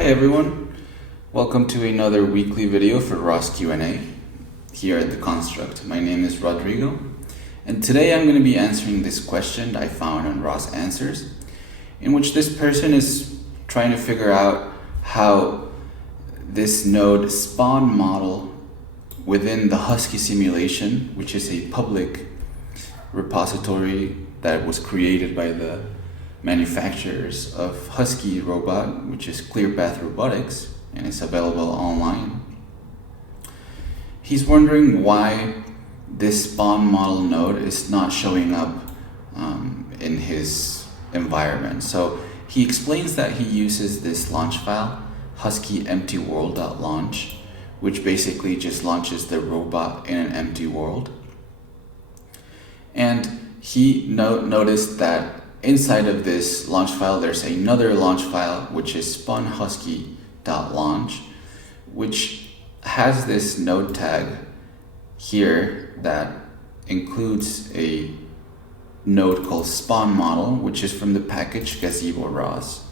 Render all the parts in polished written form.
Hi everyone, welcome to another weekly video for ROS Q&A here at The Construct. My name is Rodrigo, and today I'm going to be answering this question I found on ROS Answers, in which this person is trying to figure out how this node spawn model within the Husky simulation, which is a public repository that was created by the manufacturers of Husky robot, which is ClearPath Robotics, and it's available online. He's wondering why this spawn model node is not showing up in his environment. So he explains that he uses this launch file, husky empty world.launch, which basically just launches the robot in an empty world. And he noticed that inside of this launch file, there's another launch file, which is spawnhusky.launch, which has this node tag here that includes a node called spawn model, which is from the package Gazebo ROS.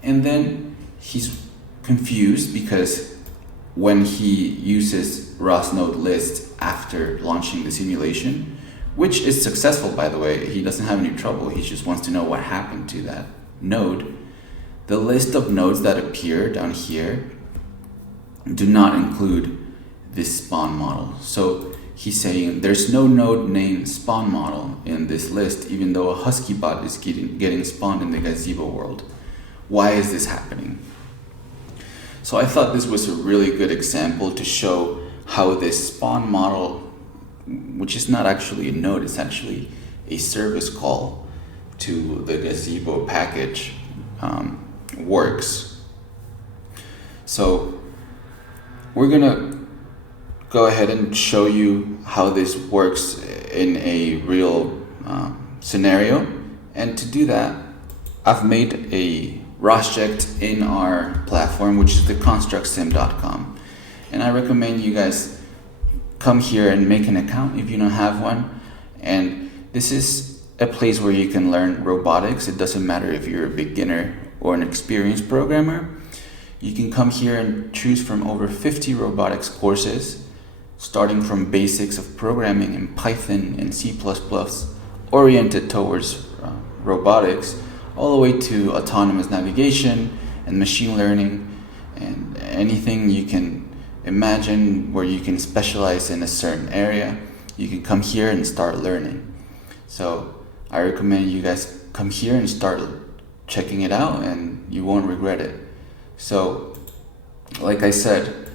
And then he's confused because when he uses ROS node list after launching the simulation, which is successful, by the way, he doesn't have any trouble, he just wants to know what happened to that node. The list of nodes that appear down here do not include this spawn model. So he's saying there's no node named spawn model in this list, even though a Husky bot is getting spawned in the Gazebo world. Why is this happening? So I thought this was a really good example to show how this spawn model, which is not actually a node, it's actually a service call to the Gazebo package, works. So we're gonna go ahead and show you how this works in a real scenario. And to do that, I've made a ROSject in our platform, which is the constructsim.com. And I recommend you guys come here and make an account if you don't have one. And this is a place where you can learn robotics. It doesn't matter if you're a beginner or an experienced programmer. You can come here and choose from over 50 robotics courses, starting from basics of programming in Python and C++, oriented towards robotics, all the way to autonomous navigation and machine learning and anything you can imagine where you can specialize in a certain area. You can come here and start learning. So I recommend you guys come here and start checking it out, and you won't regret it. So like I said,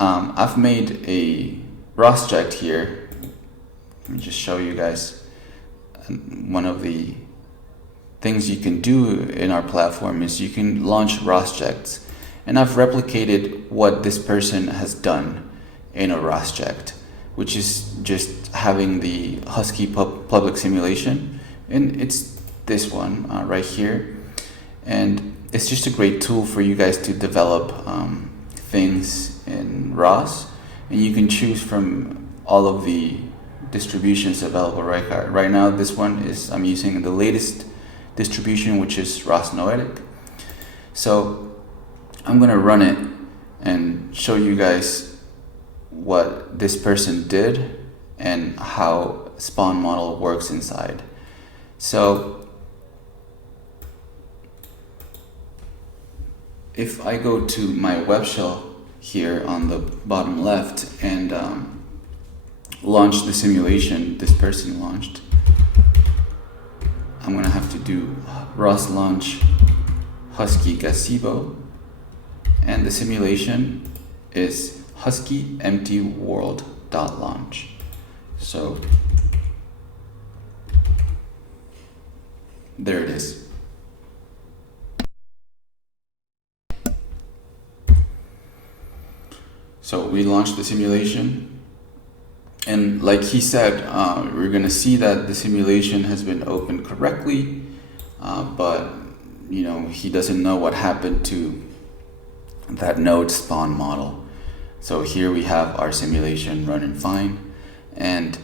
I've made a ROSject here. Let me just show you guys. One of the things you can do in our platform is you can launch ROSjects. And I've replicated what this person has done in a ROSject, which is just having the Husky public simulation. And it's this one right here. And it's just a great tool for you guys to develop things in ROS. And you can choose from all of the distributions available right now. This one is, I'm using the latest distribution, which is ROS Noetic. So I'm gonna run it and show you guys what this person did and how spawn model works inside. So if I go to my web shell here on the bottom left and launch the simulation this person launched, I'm gonna have to do ROS launch Husky Gazebo. And the simulation is husky empty world.launch. So there it is. So we launched the simulation, and like he said, we're gonna see that the simulation has been opened correctly, but he doesn't know what happened to that node spawn model. So here we have our simulation running fine, and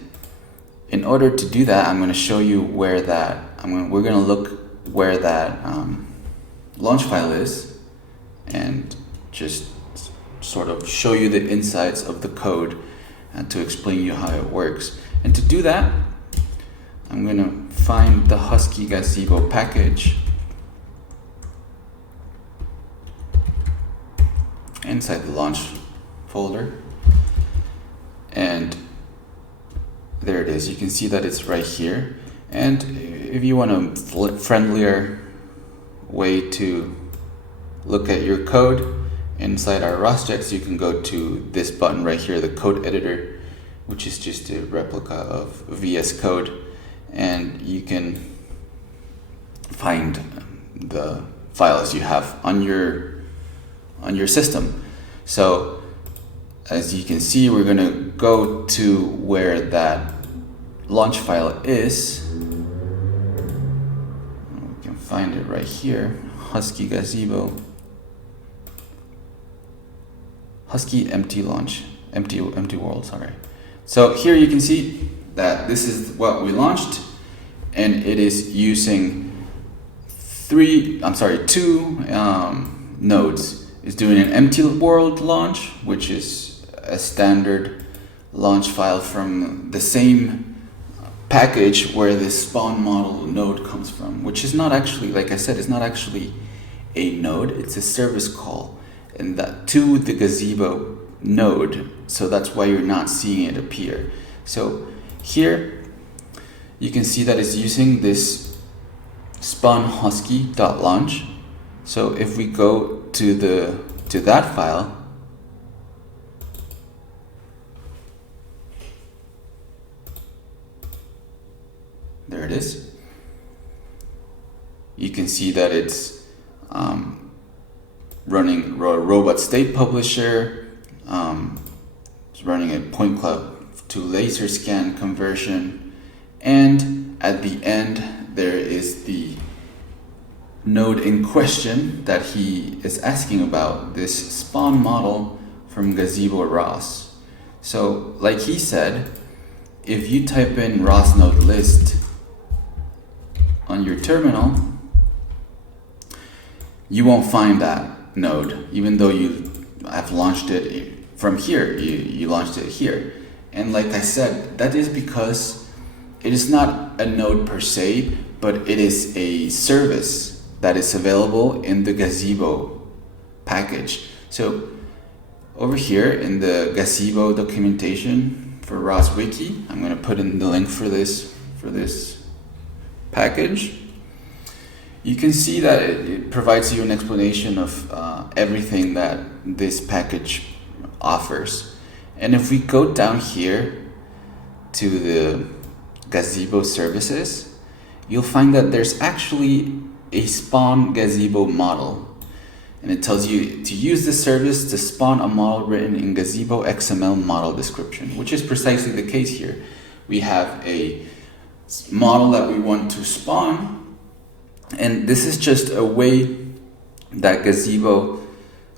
in order to do that, I'm going to show you where that we're going to look where that launch file is, and just sort of show you the insides of the code and to explain you how it works. And to do that, I'm going to find the Husky Gazebo package inside the launch folder, and there it is. You can see that it's right here. And if you want a friendlier way to look at your code inside our ROSjects, you can go to this button right here, the code editor, which is just a replica of VS Code, and you can find the files you have on your system. So as you can see, we're going to go to where that launch file is. We can find it right here, Husky Gazebo, Husky empty launch, empty world, sorry. So here you can see that this is what we launched, and it is using two nodes. It's doing an empty world launch, which is a standard launch file from the same package where this spawn model node comes from, which is not actually, like I said, it's not actually a node, it's a service call, and that to the Gazebo node, so that's why you're not seeing it appear. So here you can see that it's using this spawn husky.launch. So if we go to that file, there it is. You can see that it's running robot state publisher. It's running a point cloud to laser scan conversion, and at the end there is the node in question that he is asking about, this spawn model from Gazebo ROS. So like he said, if you type in ROS node list on your terminal, you won't find that node, even though you have launched it from here. You launched it here. And like I said, that is because it is not a node per se, but it is a service that is available in the Gazebo package. So over here in the Gazebo documentation for ROS Wiki, I'm going to put in the link for this package. You can see that it provides you an explanation of everything that this package offers. And if we go down here to the Gazebo services, you'll find that there's actually a spawn Gazebo model, and it tells you to use this service to spawn a model written in Gazebo XML model description, which is precisely the case here. We have a model that we want to spawn, and this is just a way that Gazebo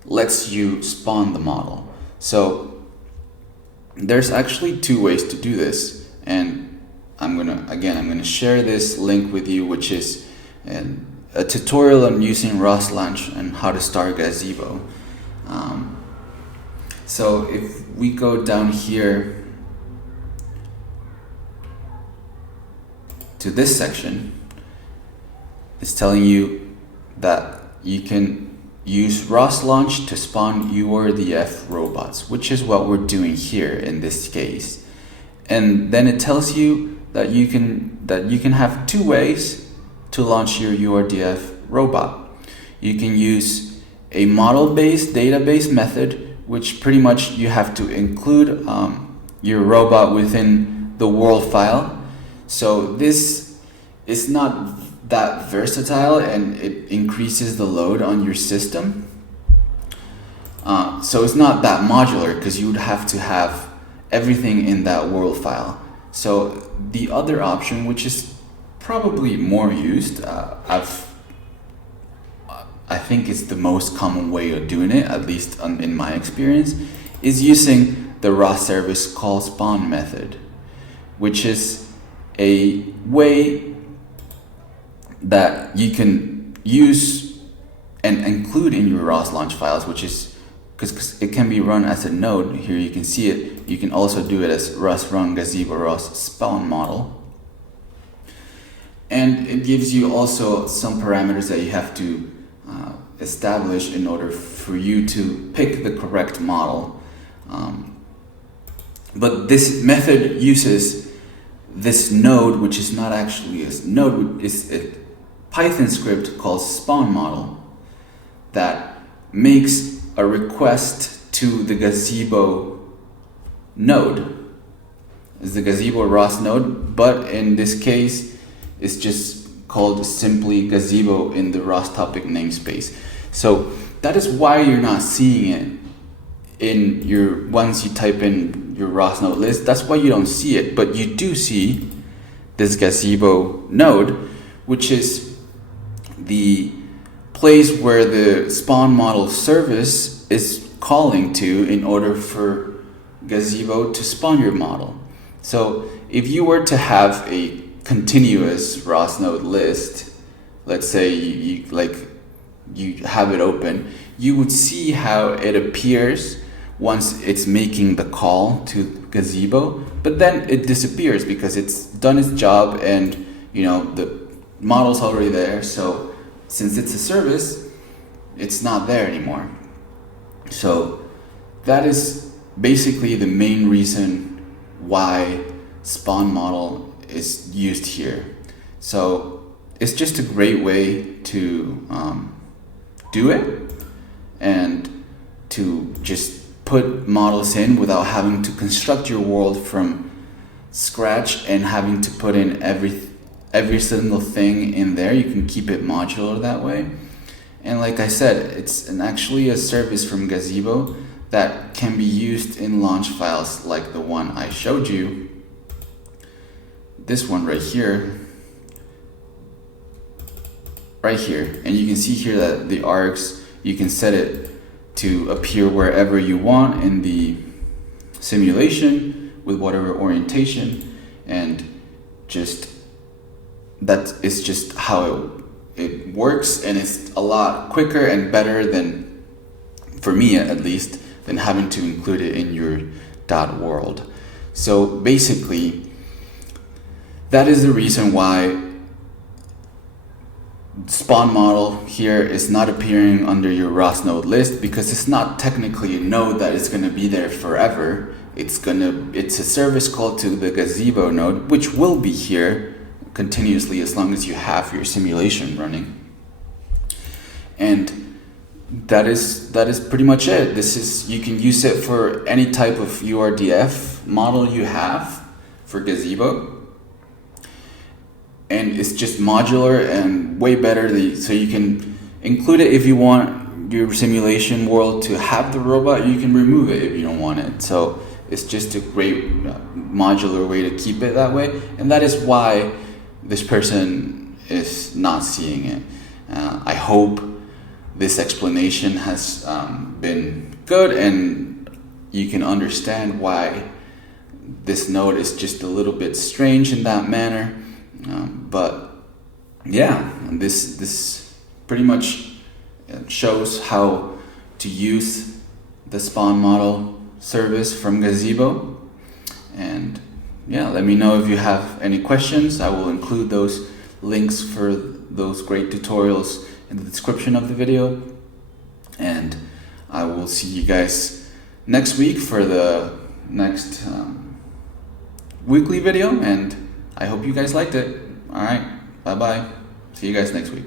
lets you spawn the model. So there's actually two ways to do this, and I'm gonna share this link with you, which is a tutorial on using ROS launch and how to start Gazebo. So if we go down here to this section, it's telling you that you can use ROS launch to spawn URDF robots, which is what we're doing here in this case. And then it tells you that you can have two ways to launch your URDF robot. You can use a model-based database method, which pretty much you have to include your robot within the world file. So this is not that versatile, and it increases the load on your system. So it's not that modular, because you would have to have everything in that world file. So the other option, which is probably more used, I think it's the most common way of doing it, at least in my experience, is using the ROS service call spawn method, which is a way that you can use and include in your ROS launch files, which is because it can be run as a node. Here you can see it. You can also do it as ROS run gazebo ROS spawn model. And it gives you also some parameters that you have to establish in order for you to pick the correct model. But this method uses this node, which is not actually a node, is a Python script called spawn model that makes a request to the gazebo node. It's the gazebo ROS node, but in this case, it's just called simply gazebo in the ROS topic namespace. So that is why you're not seeing it in your, once you type in your ROS node list, that's why you don't see it, but you do see this gazebo node, which is the place where the spawn model service is calling to in order for gazebo to spawn your model. So if you were to have a continuous ROS node list, let's say you have it open, you would see how it appears once it's making the call to gazebo, but then it disappears because it's done its job and the model's already there. So since it's a service, it's not there anymore. So that is basically the main reason why spawn model is used here. So it's just a great way to do it and to just put models in without having to construct your world from scratch and having to put in every single thing in there. You can keep it modular that way. And like I said, it's actually a service from Gazebo that can be used in launch files like the one I showed you. This one right here. Right here. And you can see here that the args, you can set it to appear wherever you want in the simulation with whatever orientation, and just that is just how it works, and it's a lot quicker and better than, for me at least, than having to include it in your .world. So basically, that is the reason why spawn model here is not appearing under your ROS node list, because it's not technically a node that is going to be there forever. It's a service call to the gazebo node, which will be here continuously as long as you have your simulation running. And that is pretty much it. You can use it for any type of URDF model you have for gazebo. And it's just modular and way better. So you can include it if you want your simulation world to have the robot. You can remove it if you don't want it. So it's just a great modular way to keep it that way. And that is why this person is not seeing it. I hope this explanation has been good and you can understand why this node is just a little bit strange in that manner. But yeah, this pretty much shows how to use the spawn model service from Gazebo. And yeah, let me know if you have any questions. I will include those links for those great tutorials in the description of the video. And I will see you guys next week for the next weekly video, and I hope you guys liked it. All right, bye-bye. See you guys next week.